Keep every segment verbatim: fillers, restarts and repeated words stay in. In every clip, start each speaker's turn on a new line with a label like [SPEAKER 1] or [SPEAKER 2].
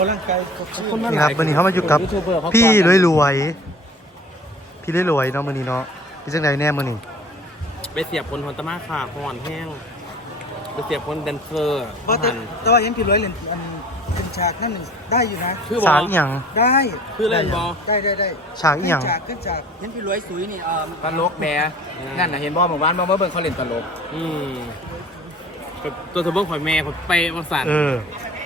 [SPEAKER 1] นี่ครับวันนี้เขามาอยู่กับพี่รวยรวยพี่รวยรวยเนาะวันนี้เนาะพี่จังไดแน่วันนี้
[SPEAKER 2] ไปเสียบคนฮอนตามาค่ะหอนแห้งไปเสียบคนแดนเซอร์
[SPEAKER 3] เพราะแต่ว่ายังพี่รวยเล่นอันเป็นฉากนั่นหนึ่งได้อยู่นะ
[SPEAKER 1] ฉากอย่าง
[SPEAKER 3] ได้
[SPEAKER 2] คือเล่นบอ
[SPEAKER 3] ได้ได้ได้
[SPEAKER 1] ฉากอย่าง
[SPEAKER 3] ฉากขึ้นฉาก
[SPEAKER 4] เห็นพี่รวยสุยนี่เอ่อตลกแหมนั่นน่ะเห็นบอหมู่บ้านบอเบิ่งเขาเล่นตลก
[SPEAKER 2] อืมตัวเธอเบิ้งข่อยแม่ข่อยไปมาสั่น
[SPEAKER 1] เออบ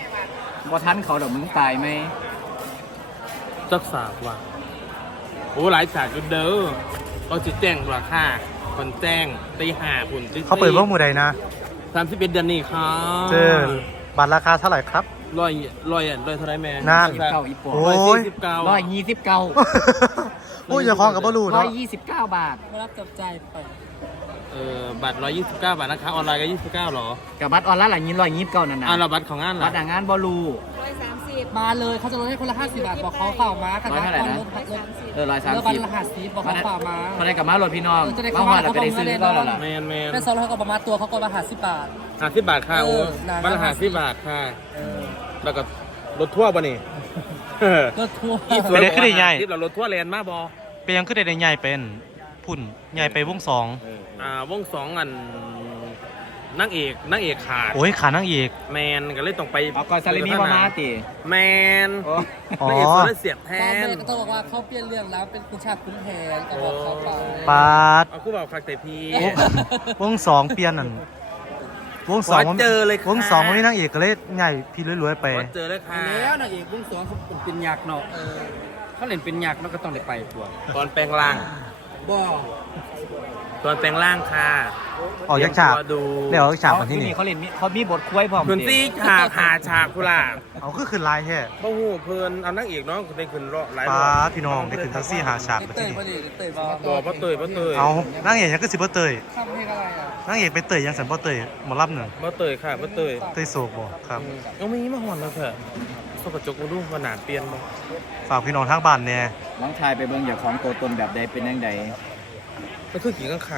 [SPEAKER 4] อทันเขาเดี๋ยวมึงตายไหม
[SPEAKER 2] จักสากว่ะโอ้หลายฉากจุดเด้อเราจะแจ้งราคาคนแจ้งตีห้าคุณ
[SPEAKER 1] เขาเปิดว่าหมู่ใดนะ
[SPEAKER 2] สามสิบเอ็ดเดือนนี้ค่ะ
[SPEAKER 1] เจอบัตรราคาเท่าไหร่ครับ
[SPEAKER 2] ร้อยร้อยอ่ะร้อยเท่าไรแม่
[SPEAKER 1] นั่น
[SPEAKER 4] เก้าอีปอ
[SPEAKER 2] ร้อยสี่สิบเก้า
[SPEAKER 4] ร้อยยี่สิบเก้า
[SPEAKER 1] โอ้ยอย่าคล้องกับบอลลูน
[SPEAKER 4] ร้อยยี่สิบเก้าบาท
[SPEAKER 3] รับจับใจไป
[SPEAKER 2] เออบัตรร้อยยี่สิบเก้าบาทนะคะออนไลน์ก็ยี่สิบเก้าหรอ
[SPEAKER 4] กับบัตรออนไลน์หลังยินร้อยยี่สิบเก้านั่นนะ
[SPEAKER 2] อ่าเราบัตรของงาน
[SPEAKER 4] บัตรงานบอลู
[SPEAKER 3] ร้อยสามสิบมาเลยเขาจะลดให้คนละห้าสิบบาทบอกเขาเข่ามาค่ะร้อยเท่าไหร่นะ
[SPEAKER 4] เออร้อยสามสิบ
[SPEAKER 3] บัตรละห้าสิบบอกเขาเข่ามา
[SPEAKER 4] มาได้กับมารถพี่น้องมาหอดแล้วก็ได้ซื้อก็แล้วล่ะ
[SPEAKER 2] แมนแมน
[SPEAKER 3] เป็นซอลเขาก็ประมาณตัวเขาก็มาห้าสิบบาท
[SPEAKER 2] ห้าสิบบาทค่ะโอ้บัตรห้าสิบบาทค่ะแล้วก็รถทั่วป่ะนี่
[SPEAKER 3] รถทั่ว
[SPEAKER 1] เป็นยังขึ้นได้ใหญ่
[SPEAKER 2] ที่เรารถทั่วแลนด์มาบอ
[SPEAKER 1] เป็นยังขึ้นได้ใหญ่เป็นพุ่นใหญ่ไปวงสอง
[SPEAKER 2] อ่าวงสองอันนั่งเอกนั่งเอกขาด
[SPEAKER 1] โอ้ยขานั่งเอก
[SPEAKER 2] แมนก็เลยต้องไป
[SPEAKER 4] เอาก่อนซาลิมีมามาติ
[SPEAKER 2] แมนนั่งเอกโซนเสียบแทน
[SPEAKER 3] ก็ต้องบอกว่าเขาเปลี่ยนเรื่องแล้วเป็นคุณชาติคุณแผนก็บอกเขาไป
[SPEAKER 1] ปาด
[SPEAKER 2] เอาคู่บ่าวคักแต่พี
[SPEAKER 1] วงสองเปลี่ยนนั่นวงสอง
[SPEAKER 2] เจอเลย
[SPEAKER 1] วงสองวันนี้นางเอกก็เลยใหญ่พี่รวยๆไป
[SPEAKER 2] เจอเลยค่ะ
[SPEAKER 4] แล้วนางเอกวงสองเขาเป็นยักษ์เนาะเขาเล่นเป็นยักษ์แล้วก็ต้องได้ไปตัว
[SPEAKER 2] ตอนแปลงร่าง
[SPEAKER 3] บ่
[SPEAKER 2] ตอนแปลงร่างค่ะ
[SPEAKER 1] ออกยักษ์ฉากเดี๋ยวฉากคนที่นี่
[SPEAKER 4] เขาเล่นเขามีบทคุ้ยพร้อม
[SPEAKER 2] พื้นที่ฉากหาฉากกุหลาบ
[SPEAKER 1] เอาก็คือลายแค่
[SPEAKER 2] เขาหูเพลินเอานั่งเอกน้องได้ขึ้นรอหลาย
[SPEAKER 1] ป้าพี่น้องได้ขึ้นทั้งสี่หาฉากมาที่นี่
[SPEAKER 2] บ่พ่อเตยพ่อเตย
[SPEAKER 1] เอานั่งเอกยังก็สิบ่เตย
[SPEAKER 3] ทำเพลงอะไรอ่ะ
[SPEAKER 1] นั่งเอกไปเตยยังสันบ่เตยหมอลำหนึ่ง
[SPEAKER 2] พ่อเตยค่ะพ่อเตย
[SPEAKER 1] เตยโศกบ่ครับ
[SPEAKER 2] ยังมีมาหอนแล้วเถอะต้องกระจกมาดูขนาดเปลี่ยนบ่
[SPEAKER 1] ฝากพี่น้องทางบ้านเนี่ย
[SPEAKER 4] น้องชายไปเบิ่งอย่างของตัวตนแบบใดเป็นยังไง
[SPEAKER 2] ก็คือขี่ข้างขัน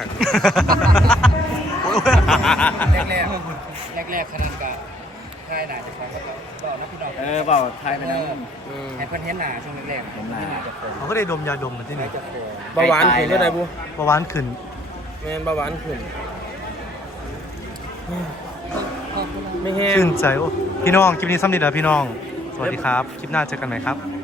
[SPEAKER 3] แรกแรกแรกแรกขนาดกับทายหนาจะฟังก็บอกนะพี่น้อง
[SPEAKER 4] เออบอกทายไปนะ
[SPEAKER 3] ให้เพิ่นเห็นหนาช่วงแรก
[SPEAKER 4] เห็นหนา
[SPEAKER 1] เขาก็ได้ดมยาดมเหมือนที่นี่
[SPEAKER 2] เบาหวานขึ้นก็ได้บุ
[SPEAKER 1] เบาหวานขึ้น
[SPEAKER 2] แม่เบาหวานขึ้นไม่แห้ง
[SPEAKER 1] ชื่นใจโอ้พี่น้องคลิปนี้ซ้ำดีแล้วพี่น้องสวัสดีครับคลิปหน้าเจอกันใหม่ครับ